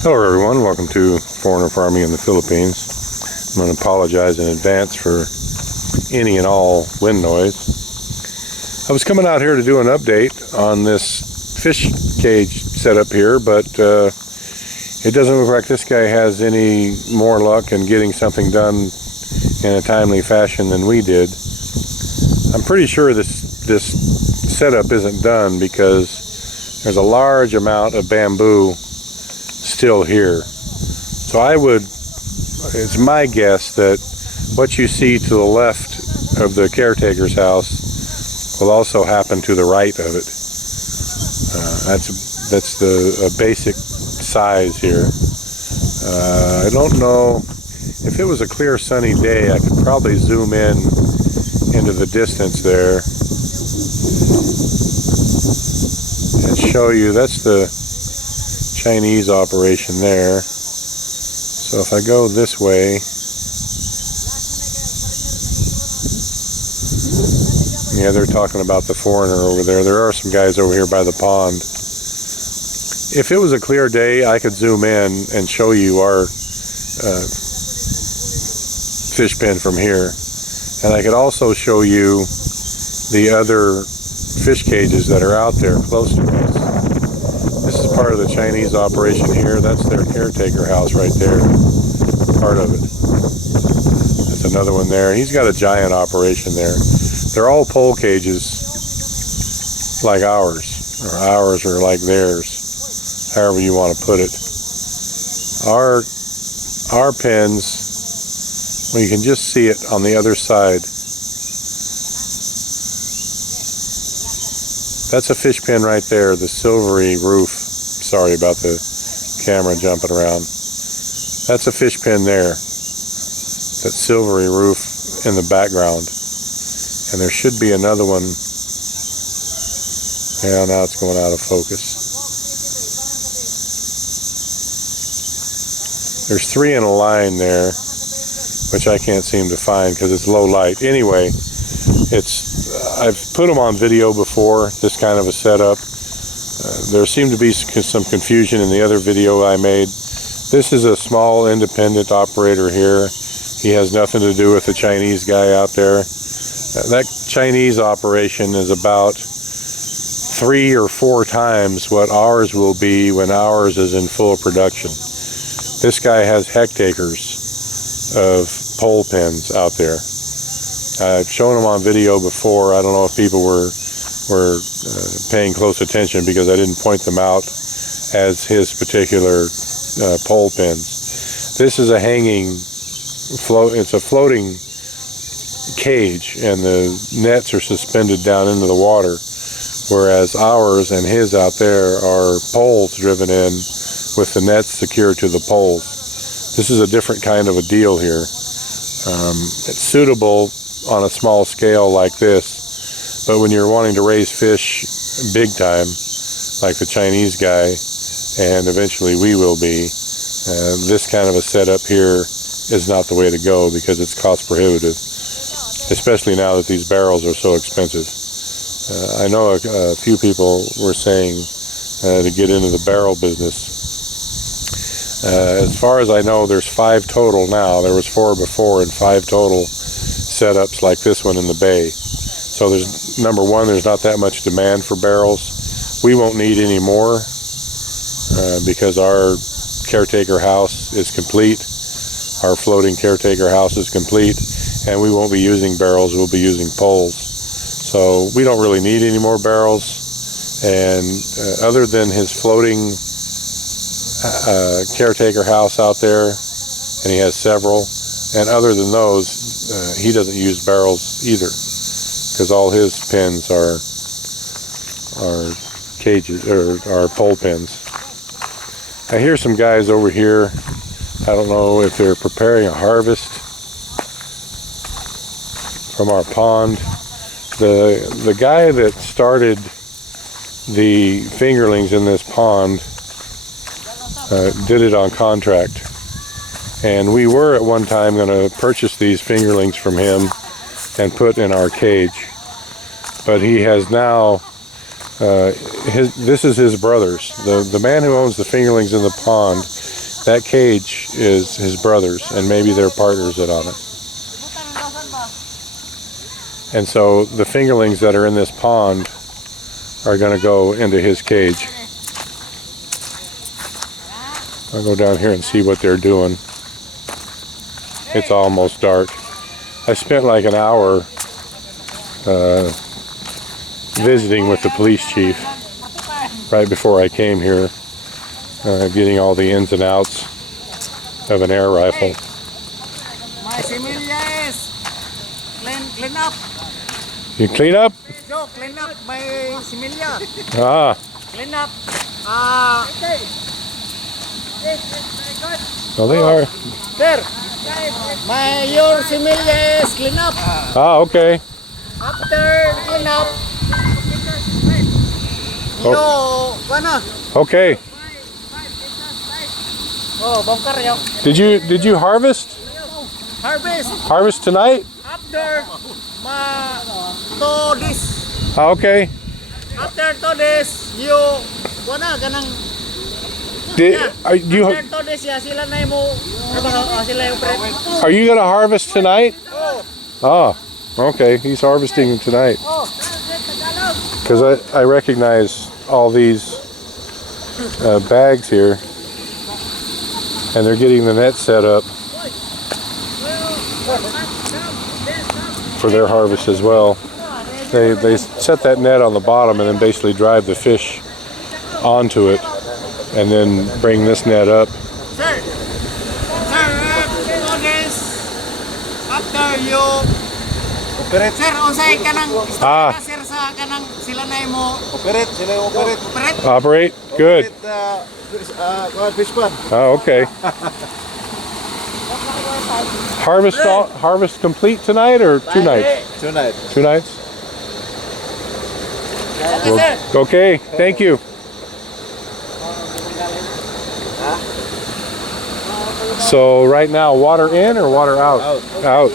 Hello everyone, welcome to Foreigner Farming in the Philippines. I'm going to apologize in advance for any and all wind noise. I was coming out here to do an update on this fish cage setup here, but it doesn't look like this guy has any more luck in getting something done in a timely fashion than we did. I'm pretty sure this setup isn't done because there's a large amount of bamboo still here. So it's my guess that what you see to the left of the caretaker's house will also happen to the right of it. That's the basic size here. I don't know, if it was a clear sunny day, I could probably zoom in into the distance there and show you. That's the Chinese operation there. So if I go this way, yeah, they're talking about the foreigner over there. There are some guys over here by the pond. If it was a clear day, I could zoom in and show you our fish pen from here. And I could also show you the other fish cages that are out there close to us. This is part of the Chinese operation here. That's their caretaker house right there. Part of it. That's another one there. He's got a giant operation there. They're all pole cages like ours. Or ours are like theirs. However you want to put it. Our pens, well, you can just see it on the other side. That's a fish pen right there, the silvery roof. Sorry about the camera jumping around. That's a fish pen there. That silvery roof in the background. And there should be another one. Yeah, now it's going out of focus. There's three in a line there, which I can't seem to find because it's low light. Anyway, I've put them on video before, this kind of a setup. There seemed to be some confusion in the other video I made. This is a small independent operator here. He has nothing to do with the Chinese guy out there. That Chinese operation is about 3 or 4 times what ours will be when ours is in full production. This guy has hectares of pole pens out there. I've shown them on video before. I don't know if people were paying close attention because I didn't point them out as his particular pole pens. This is a hanging it's a floating cage, and the nets are suspended down into the water, whereas ours and his out there are poles driven in with the nets secured to the poles. This is a different kind of a deal here. It's suitable on a small scale like this, but when you're wanting to raise fish big time, like the Chinese guy, and eventually we will be, this kind of a setup here is not the way to go because it's cost prohibitive, especially now that these barrels are so expensive. I know a few people were saying to get into the barrel business. As far as I know, there's 5 total now. There was 4 before and 5 total setups like this one in the bay. So there's, number one, there's not that much demand for barrels. We won't need any more because our caretaker house is complete. Our floating caretaker house is complete, and we won't be using barrels. We'll be using poles. So we don't really need any more barrels. And other than his floating caretaker house out there, and he has several, and other than those, he doesn't use barrels either, because all his pens are cages, or are pole pens. I hear some guys over here. I don't know if they're preparing a harvest from our pond. The guy that started the fingerlings in this pond did it on contract. And we were at one time going to purchase these fingerlings from him and put in our cage. But he has now, this is his brother's. The man who owns the fingerlings in the pond That cage is his brother's, and maybe they're partners that on it. And so the fingerlings that are in this pond are going to go into his cage. I'll go down here and see what they're doing. It's almost dark. I spent like an hour visiting with the police chief right before I came here, getting all the ins and outs of an air rifle. My similya is clean up. You clean up? No, clean up my similya. Ah. Clean up. Oh, they are. Sir, your similya is clean up. Ah, okay. After clean up, Okay. Oh, bongkar yo. Did you harvest? Harvest. Harvest tonight? After 2 days. Ah, okay. After 2 days, you ganang. Are you After 2 days, sila na mo. Sila yung pre. Are you gonna harvest tonight? Oh. Ah, okay. He's harvesting tonight. Oh. Because I recognize all these bags here, and they're getting the net set up for their harvest as well. They set that net on the bottom and then basically drive the fish onto it, and then bring this net up. Sir, 2 days after you operate. Sir, unsay kanang sir sa kanang sila na mo operate, sila yung operate. Operate? Good. Fish pond. Oh, okay. Harvest complete tonight or 2 nights? 2 nights. 2 nights? Okay, thank you. So right now, water in or water out? Out.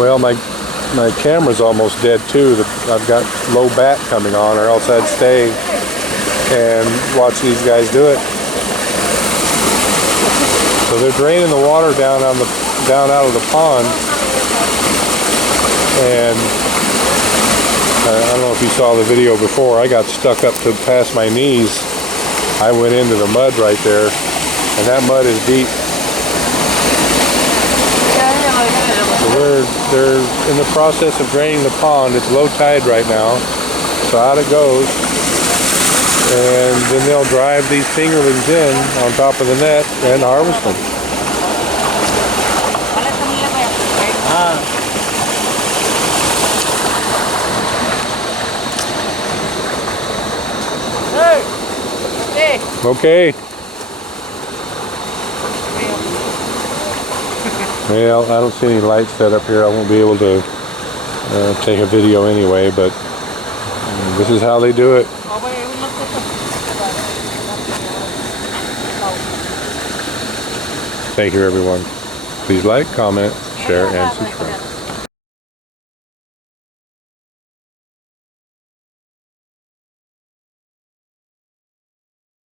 Well, my camera's almost dead too. I've got low bat coming on, or else I'd stay and watch these guys do it. So they're draining the water down out of the pond, and I don't know if you saw the video before. I got stuck up to past my knees. I went into the mud right there, and that mud is deep. So they're in the process of draining the pond. It's low tide right now, so out it goes. And then they'll drive these fingerlings in on top of the net and harvest them. Okay. Well, I don't see any lights set up here. I won't be able to take a video anyway, but this is how they do it. Thank you, everyone. Please like, comment, share, and subscribe.